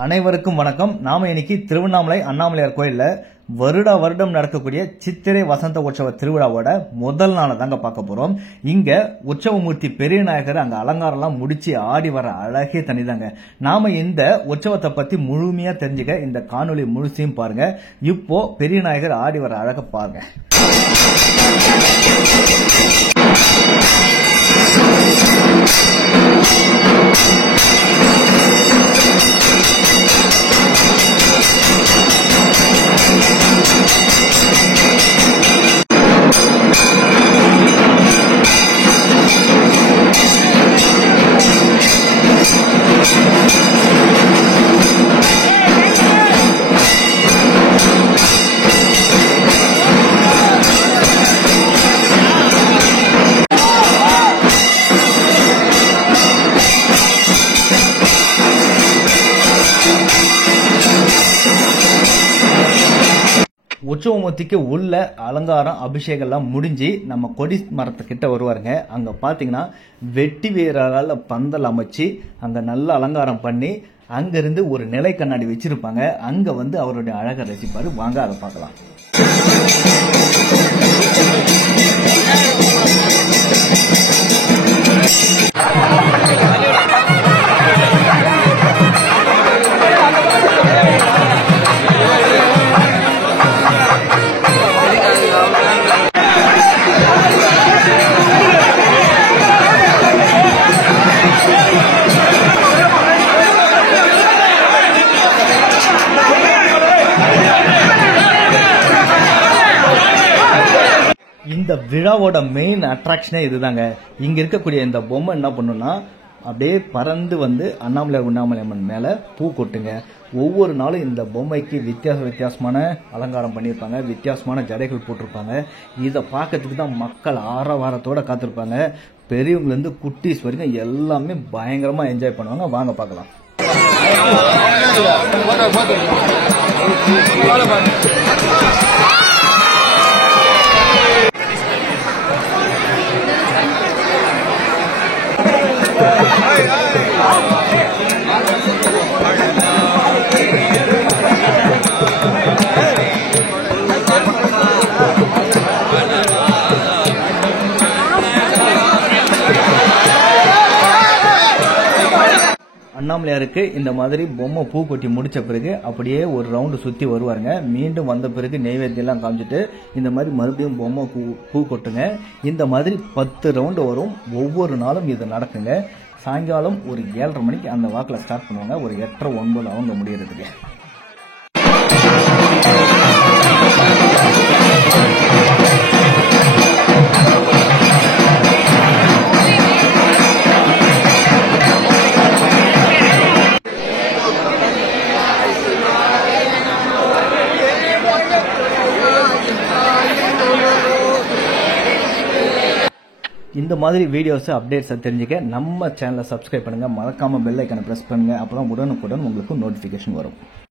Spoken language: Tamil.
அனைவருக்கும் வணக்கம். நாம இன்னைக்கு திருவண்ணாமலை அண்ணாமலையார் கோயில்ல வருடம் நடக்கக்கூடிய சித்திரை வசந்த உற்சவ திருவிழாவோட முதல் நாளை தாங்க பார்க்க போறோம். இங்க உற்சவமூர்த்தி பெரிய நாயகர் அங்க அலங்காரம் எல்லாம் முடிச்சு ஆடி வர அழகே தனிதாங்க. நாம இந்த உற்சவத்தை பத்தி முழுமையா தெரிஞ்சுக்க இந்த காணொலி முழுசையும் பாருங்க. இப்போ பெரிய நாயகர் ஆடி வர அழக பாருங்க. உற்சவமூர்த்திக்கு உள்ள அலங்காரம் அபிஷேகம் எல்லாம் முடிஞ்சு நம்ம கொடி மரத்துக்கிட்ட வருவாருங்க. அங்க பாத்தீங்கன்னா வெட்டி வீரரால பந்தல் அமைச்சு அங்க நல்ல அலங்காரம் பண்ணி அங்கிருந்து ஒரு நிலை கண்ணாடி வச்சிருப்பாங்க. அங்க வந்து அவருடைய அழகை ரசிப்பாரு. வாங்க அதை பார்க்கலாம். இந்த விழாவோட மெயின் அட்ராக்ஷனே இதுதாங்க. இங்க இருக்கக்கூடிய இந்த பொம்மை என்ன பண்ணுன்னா அப்படியே பறந்து வந்து அண்ணாமலையம்மன் மேல பூ கொட்டுங்க. ஒவ்வொரு நாளும் இந்த பொம்மைக்கு வித்தியாசமான அலங்காரம் பண்ணியிருப்பாங்க, வித்தியாசமான ஜடைகள் போட்டிருப்பாங்க. இதை பார்க்கறதுக்கு தான் மக்கள் ஆரவாரத்தோட காத்திருப்பாங்க. பெரியவங்க இருந்து குட்டீஸ் வரைக்கும் எல்லாமே பயங்கரமா என்ஜாய் பண்ணுவாங்க. வாங்க பார்க்கலாம். அண்ணாமலையாருக்கு இந்த மாதிரி பொம்மை பூ கொட்டி முடிச்ச பிறகு அப்படியே ஒரு ரவுண்டு சுத்தி வருவாருங்க. மீண்டும் வந்த பிறகு நெய்வேத்தியம் எல்லாம் காமிச்சிட்டு இந்த மாதிரி மறுபடியும் பொம்மை பூ கொட்டுங்க. இந்த மாதிரி 10 ரவுண்டு வரும். ஒவ்வொரு நாளும் இது நடக்குங்க. சாயங்காலம் ஒரு 7:30 மணிக்கு அந்த வாக்கில் ஸ்டார்ட் பண்ணுவாங்க. ஒரு 8:30 9 அவங்க முடியறதுக்கு. இந்த மாதிரி வீடியோஸ் அப்டேட்ஸை தெரிஞ்சுக்க நம்ம சேனலை சப்ஸ்கிரைப் பண்ணுங்க. மறக்காம பெல் ஐக்கானை பிரஸ் பண்ணுங்க. அப்பதான் உடனுக்குடன் உங்களுக்கு நோட்டிபிகேஷன் வரும்.